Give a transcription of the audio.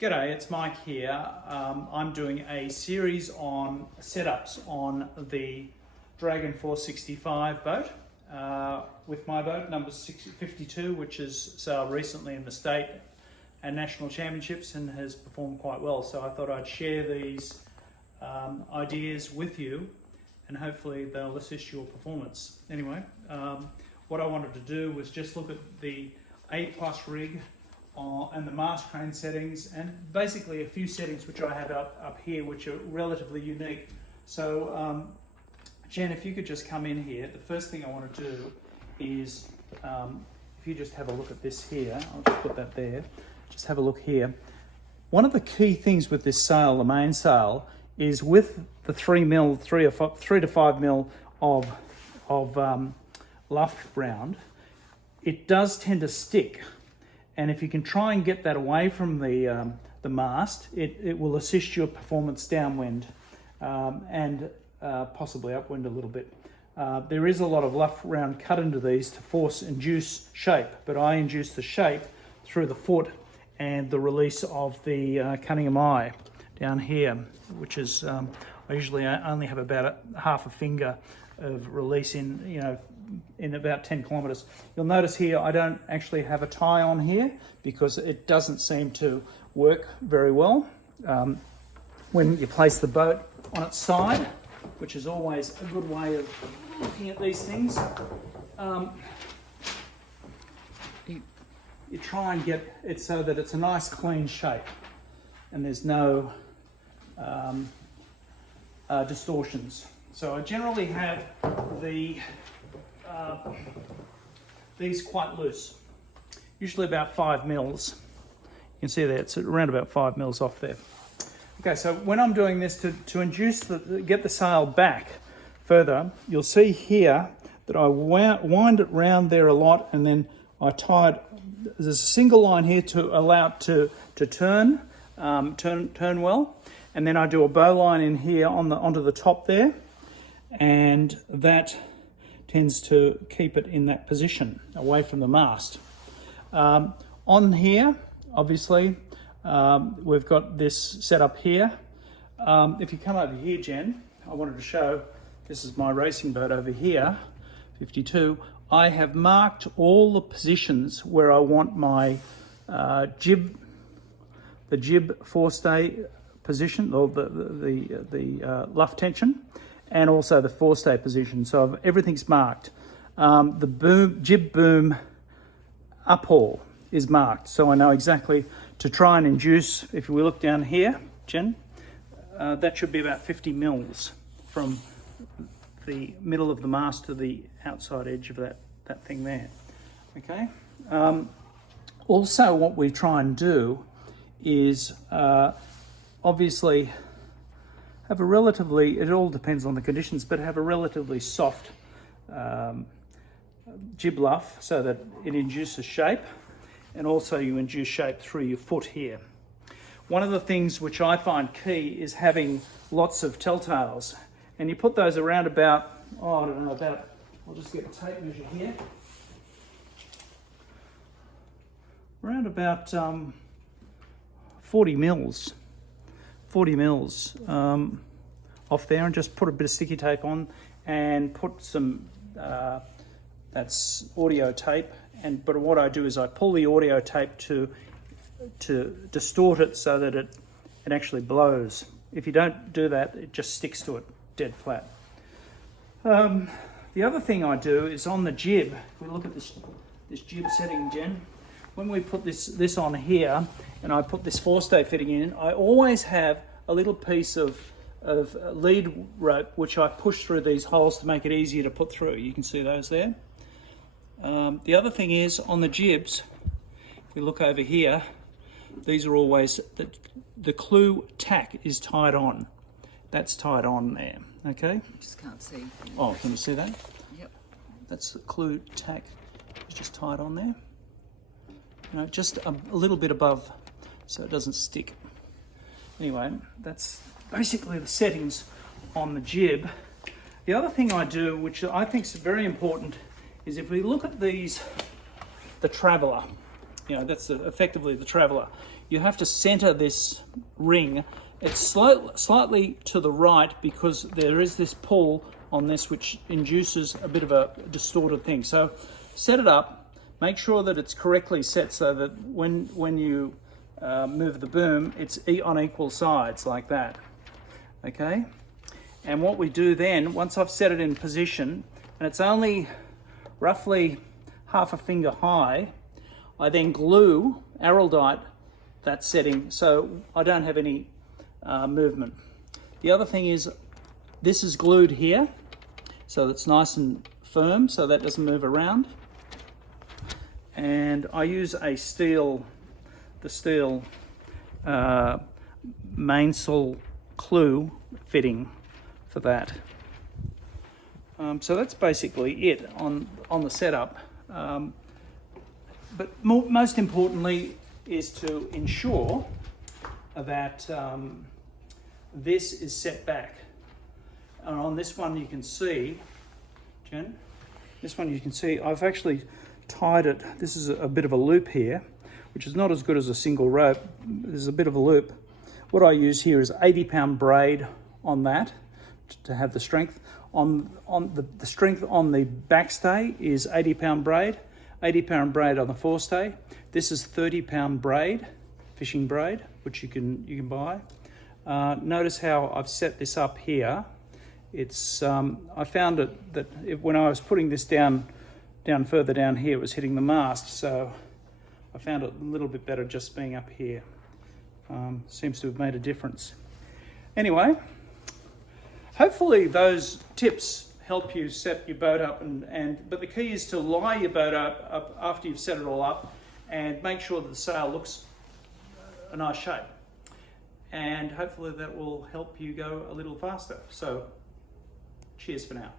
G'day, it's Mike here. I'm doing a series on setups on the Dragon Force 65 boat with my boat number 52, which is sailed recently in the state and national championships and has performed quite well. So I thought I'd share these ideas with you and hopefully they'll assist your performance. Anyway, what I wanted to do was just look at the A+ rig and the mast crane settings, and basically a few settings which I have up here which are relatively unique. So Jen, if you could just come in here, the first thing I want to do is, if you just have a look at this here, I'll just put that there, just have a look here. One of the key things with this sail, the mainsail, is with the 3 to 5 mil of luff round, it does tend to stick. And if you can try and get that away from the mast, it will assist your performance downwind and possibly upwind a little bit. There is a lot of luff round cut into these to force induce shape, but I induce the shape through the foot and the release of the Cunningham eye down here, which is, I usually only have about half a finger of release in about 10 kilometers. You'll notice here I don't actually have a tie on here because it doesn't seem to work very well when you place the boat on its side, which is always a good way of looking at these things. You try and get it so that it's a nice clean shape and there's no distortions. So I generally have these quite loose, usually about 5 mils. You can see there it's around about 5 mils off there. Okay, so when I'm doing this to induce get the sail back further, you'll see here that I wind it round there a lot, and then I tie it. There's a single line here to allow it to turn well, and then I do a bow line in here onto the top there, and that tends to keep it in that position away from the mast. On here, obviously, we've got this set up here. If you come over here, Jen, I wanted to show, this is my racing boat over here, 52. I have marked all the positions where I want my the jib forestay position, or the luff tension, and also the forestay position. So everything's marked. The jib boom uphaul is marked, so I know exactly to try and induce. If we look down here, Jen, that should be about 50 mils from the middle of the mast to the outside edge of that thing there. Okay. Also, what we try and do is obviously have a relatively, it all depends on the conditions, but have a relatively soft jib luff so that it induces shape, and also you induce shape through your foot here. One of the things which I find key is having lots of telltales, and you put those around about, I don't know, about, I'll just get a tape measure here, around about 40 mils off there, and just put a bit of sticky tape on and put some that's audio tape, but what I do is I pull the audio tape to distort it so that it actually blows. If you don't do that, it just sticks to it dead flat. The other thing I do is on the jib. If we look at this jib setting, Jen, when we put this on here and I put this forestay fitting in, I always have a little piece of lead rope which I push through these holes to make it easier to put through. You can see those there. The other thing is on the jibs, if we look over here, these are always, the clue tack is tied on. That's tied on there, okay? Just can't see. Oh, can you see that? Yep. That's the clue tack, it's just tied on there. You know, just a little bit above so it doesn't stick. Anyway, that's basically the settings on the jib. The other thing I do, which I think is very important, is if we look at these, the traveller, that's effectively the traveller. you have to center this ring. It's slightly to the right because there is this pull on this which induces a bit of a distorted thing. So set it up, make sure that it's correctly set so that when you move the boom, it's on equal sides like that, okay? And what we do then, once I've set it in position, and it's only roughly half a finger high, I then glue araldite that setting so I don't have any movement. The other thing is this is glued here so it's nice and firm so that doesn't move around. And I use the steel Mainsail clue fitting for that. So that's basically it on the setup. But most importantly is to ensure that this is set back. And on this one you can see, Jen, I've actually tied it. This is a bit of a loop here, which is not as good as a single rope. There's a bit of a loop. What I use here is 80-pound braid on that to have the strength. On the strength on the backstay is 80-pound braid, 80-pound braid on the forestay. This is 30-pound braid, fishing braid, which you can buy. Notice how I've set this up here. It's I found that when I was putting this down further down here, it was hitting the mast, so I found it a little bit better just being up here. Seems to have made a difference. Anyway, hopefully those tips help you set your boat up, but the key is to lie your boat up after you've set it all up and make sure that the sail looks a nice shape. And hopefully that will help you go a little faster. So cheers for now.